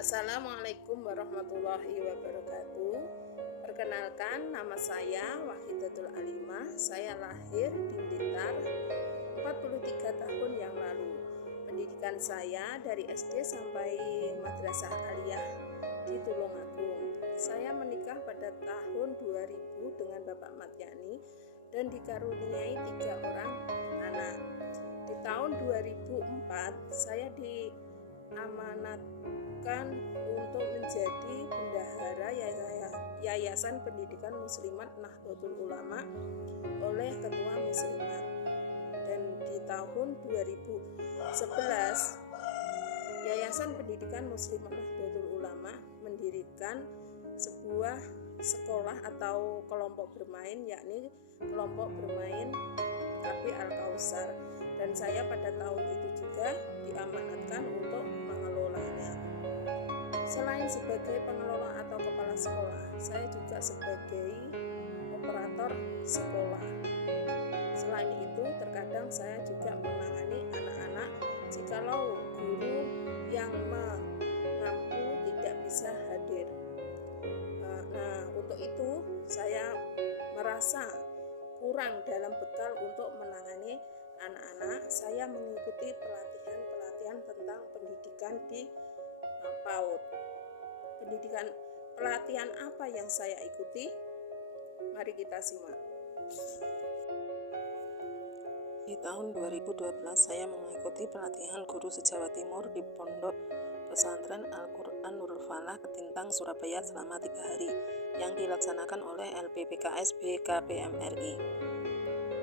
Assalamualaikum warahmatullahi wabarakatuh. Perkenalkan, nama saya Wahidatul Alimah. Saya lahir di Blitar 43 tahun yang lalu. Pendidikan saya dari SD sampai Madrasah Aliyah di Tulungagung. Saya menikah pada tahun 2000 dengan Bapak Matyani dan dikaruniai 3 orang anak. Di tahun 2004 saya diamanatkan untuk menjadi bendahara Yayasan Pendidikan Muslimat Nahdlatul Ulama oleh Ketua Muslimat. Dan di tahun 2011 Yayasan Pendidikan Muslimat Nahdlatul Ulama mendirikan sebuah sekolah atau kelompok bermain, yakni kelompok bermain KB Al-Kausar, dan saya pada tahun itu juga diamanatkan untuk mengelolanya. Selain sebagai pengelola atau kepala sekolah, saya juga sebagai operator sekolah. Selain itu, terkadang saya juga menangani anak-anak jikalau guru yang mampu tidak bisa hadir. Nah, untuk itu saya merasa kurang dalam bekal untuk menangani anak-anak. Saya mengikuti pelatihan tentang pendidikan di PAUD. Pelatihan apa yang saya ikuti? Mari kita simak. Di tahun 2012 saya mengikuti pelatihan guru se-Jawa Timur di Pondok Pesantren Al-Quran Nurul Falah Ketintang, Surabaya selama 3 hari yang dilaksanakan oleh LPPKS BKPMRI.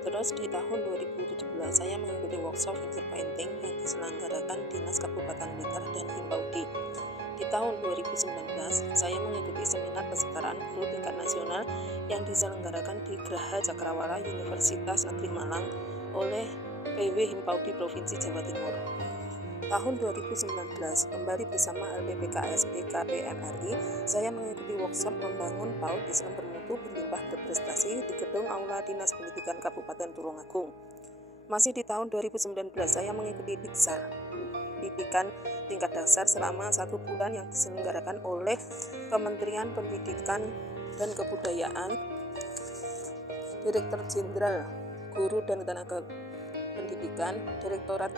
Terus di tahun 2017 saya mengikuti workshop finger painting yang diselenggarakan Dinas Kabupaten Blitar dan Himpaudi. Di tahun 2019 saya mengikuti seminar kesetaraan guru tingkat nasional yang diselenggarakan di Graha Cakrawala Universitas Negeri Malang oleh PW Himpaudi Provinsi Jawa Timur. Tahun 2019, kembali bersama LPPKS BKPMRI, saya mengikuti workshop membangun PAUD Islam bermutu berlimpah berprestasi di gedung Aula Dinas Pendidikan Kabupaten Tulungagung. Masih di tahun 2019, saya mengikuti Diksar, pendidikan tingkat dasar selama 1 bulan yang diselenggarakan oleh Kementerian Pendidikan dan Kebudayaan, Direktur Jenderal Guru dan Tenaga Pendidikan, Direktorat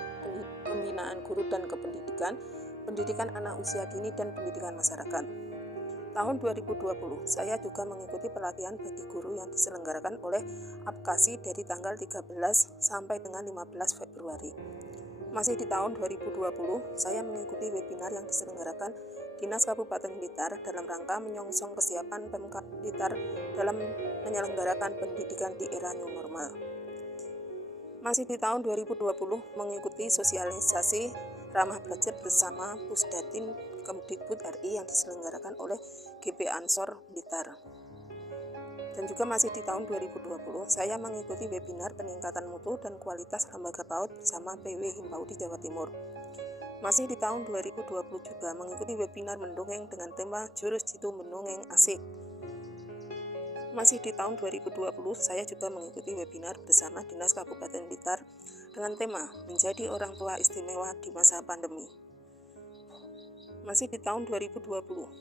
Pembinaan Guru dan Kependidikan, Pendidikan Anak Usia Dini dan Pendidikan Masyarakat. Tahun 2020, saya juga mengikuti pelatihan bagi guru yang diselenggarakan oleh Apkasi dari tanggal 13 sampai dengan 15 Februari. Masih di tahun 2020, saya mengikuti webinar yang diselenggarakan Dinas Kabupaten Blitar dalam rangka menyongsong kesiapan Pemkab Blitar dalam menyelenggarakan pendidikan di era new normal. Masih di tahun 2020 mengikuti sosialisasi ramah belajar bersama Pusdatin Kemdikbud RI yang diselenggarakan oleh GP Ansor Blitar. Dan juga masih di tahun 2020 saya mengikuti webinar peningkatan mutu dan kualitas lembaga PAUD bersama PW Himpaudi Jawa Timur. Masih di tahun 2020 juga mengikuti webinar mendongeng dengan tema Jurus Jitu Mendongeng Asik. Masih di tahun 2020, saya juga mengikuti webinar bersama Dinas Kabupaten Blitar dengan tema Menjadi Orang Tua Istimewa di Masa Pandemi. Masih di tahun 2020,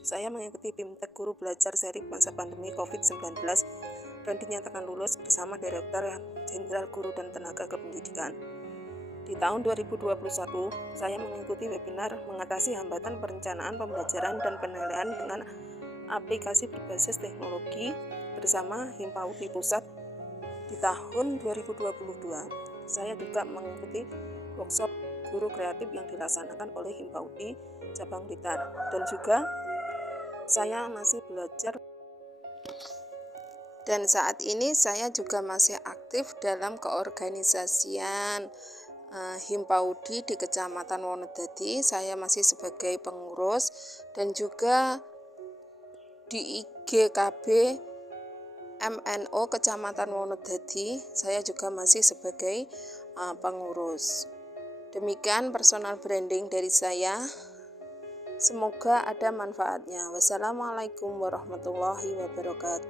saya mengikuti BIMTEK Guru Belajar Seri Masa Pandemi COVID-19 dan dinyatakan lulus bersama Direktur Jenderal Guru dan Tenaga Kependidikan. Di tahun 2021, saya mengikuti webinar Mengatasi Hambatan Perencanaan Pembelajaran dan Penilaian dengan Aplikasi Berbasis Teknologi bersama Himpaudi Pusat. Di tahun 2022, saya juga mengikuti workshop guru kreatif yang dilaksanakan oleh Himpaudi Cabang Blitar, dan juga saya masih belajar. Dan saat ini saya juga masih aktif dalam keorganisasian Himpaudi di Kecamatan Wonodadi. Saya masih sebagai pengurus dan juga di IGKB MNO Kecamatan Wonodadi saya juga masih sebagai pengurus. Demikian personal branding dari saya. Semoga ada manfaatnya. Wassalamualaikum warahmatullahi wabarakatuh.